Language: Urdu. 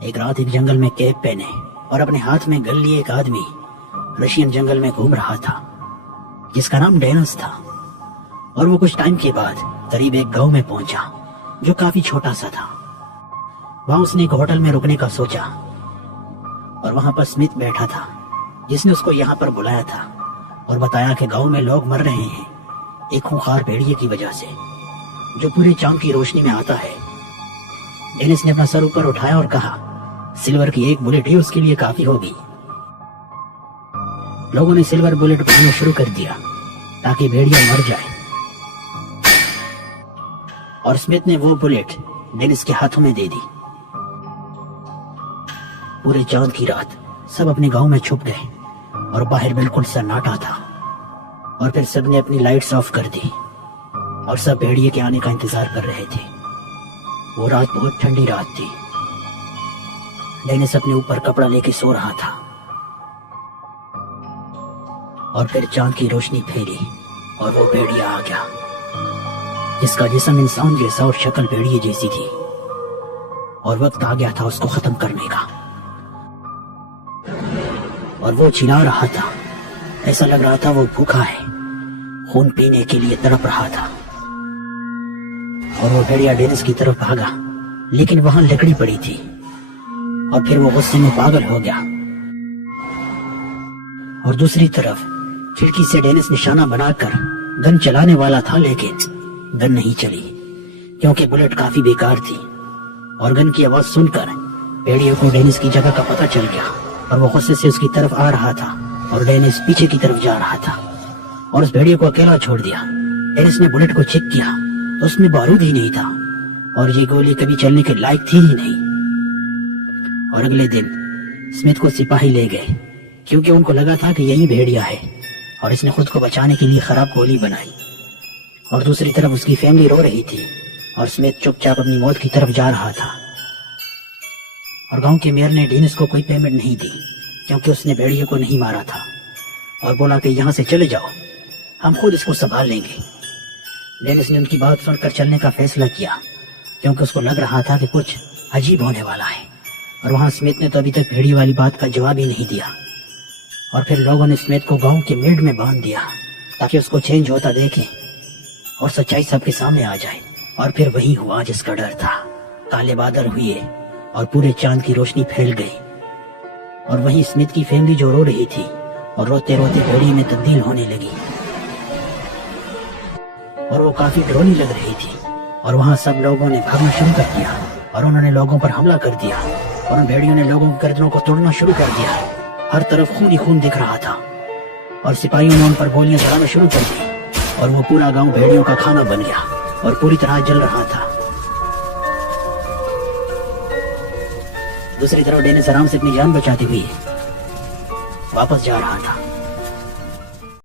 ایک رات ایک جنگل میں کیپ پہنے اور اپنے ہاتھ میں گن لیے ایک آدمی رشین جنگل میں گھوم رہا تھا جس کا نام ڈینس تھا، اور وہ کچھ ٹائم کے بعد قریب ایک گاؤں میں پہنچا جو کافی چھوٹا سا تھا۔ وہاں اس نے ایک ہوٹل میں رکنے کا سوچا اور وہاں پر سمتھ بیٹھا تھا جس نے اس کو یہاں پر بلایا تھا اور بتایا کہ گاؤں میں لوگ مر رہے ہیں ایک خونخوار بھیڑیے کی وجہ سے جو پورے چاند کی روشنی میں آتا ہے۔ ڈینس نے اپنا سر اوپر اٹھایا اور کہا سلور کی ایک بلٹ ہی اس کے لیے کافی ہوگی۔ لوگوں نے سلور بلٹ پڑھنا شروع کر دیا تاکہ بھیڑیا مر جائے، اور سمتھ نے وہ بلٹ ڈینس کے ہاتھوں میں دے دی۔ پورے چاند کی رات سب اپنے گاؤں میں چھپ گئے اور باہر بالکل سناٹا تھا، اور پھر سب نے اپنی لائٹس آف کر دی اور سب بھیڑیے کے آنے کا انتظار کر رہے تھے۔ وہ رات بہت ٹھنڈی رات تھی۔ ڈینس اپنے اوپر کپڑا لے کے سو رہا تھا، اور پھر چاند کی روشنی پھیلی اور وہ بھیڑیا آ گیا جس کا جسم انسان جیسا اور شکل بھیڑیے جیسی تھی، اور وقت آ گیا تھا اس کو ختم کرنے کا۔ اور وہ چلا رہا تھا، ایسا لگ رہا تھا وہ بھوکا ہے، خون پینے کے لیے تڑپ رہا تھا۔ اور وہ بھیڑیا ڈینس کی طرف بھاگا، لیکن وہاں لکڑی پڑی تھی، اور پھر وہ غصے میں پاگل ہو گیا۔ اور دوسری طرف کھڑکی سے ڈینس نشانہ بنا کر گن چلانے والا تھا، لیکن گن نہیں چلی کیونکہ بلٹ کافی بیکار تھی، اور گن کی آواز سن کر بھیڑیے کو ڈینس کی جگہ کا پتہ چل گیا، اور وہ غصے سے اس کی طرف آ رہا تھا، اور ڈینس پیچھے کی طرف جا رہا تھا اور اس بھیڑیے کو اکیلا چھوڑ دیا۔ ڈینس نے بلٹ کو چیک کیا تو اس میں بارود ہی نہیں تھا، اور یہ گولی کبھی چلنے کے لائق تھی ہی نہیں۔ اور اگلے دن سمتھ کو سپاہی لے گئے کیونکہ ان کو لگا تھا کہ یہی بھیڑیا ہے، اور اس نے خود کو بچانے کے لیے خراب گولی بنائی۔ اور دوسری طرف اس کی فیملی رو رہی تھی، اور سمتھ چپ چاپ اپنی موت کی طرف جا رہا تھا۔ اور گاؤں کے میئر نے ڈینس کو کوئی پیمنٹ نہیں دی کیونکہ اس نے بھیڑیے کو نہیں مارا تھا، اور بولا کہ یہاں سے چلے جاؤ، ہم خود اس کو سنبھال لیں گے۔ ڈینس نے ان کی بات سن کر چلنے کا فیصلہ کیا کیونکہ اس کو لگ رہا تھا کہ کچھ عجیب ہونے والا ہے، اور وہاں سمتھ نے تو ابھی تک بھیڑیے والی بات کا جواب ہی نہیں دیا۔ اور پھر لوگوں نے سمتھ کو گاؤں کے میڈ میں باندھ دیا تاکہ اس کو چینج ہوتا دیکھیں اور سچائی سب کے سامنے آ جائے۔ اور پھر وہی ہوا جس کا ڈر تھا، کالے بادل ہوئے اور پورے چاند کی روشنی پھیل گئی، اور وہیں سمتھ کی فیملی جو رو رہی تھی اور روتے روتے بھیڑیے میں تبدیل ہونے لگی، اور وہ کافی ڈرونی لگ رہی تھی۔ اور وہاں سب لوگوں نے بھاگنا شروع کر دیا، اور انہوں نے لوگوں پر حملہ کر دیا، اور ان بھیڑیوں نے لوگوں کی گردنوں کو توڑنا شروع کر دیا۔ ہر طرف خون ہی خون دکھ رہا تھا، اور سپاہیوں نے ان پر گولیاں چلانا شروع کر دی، اور وہ پورا گاؤں بھیڑیوں کا کھانا بن گیا اور پوری طرح جل رہا تھا۔ دوسری طرف ڈینس آرام سے اپنی جان بچاتے ہوئے واپس جا رہا تھا۔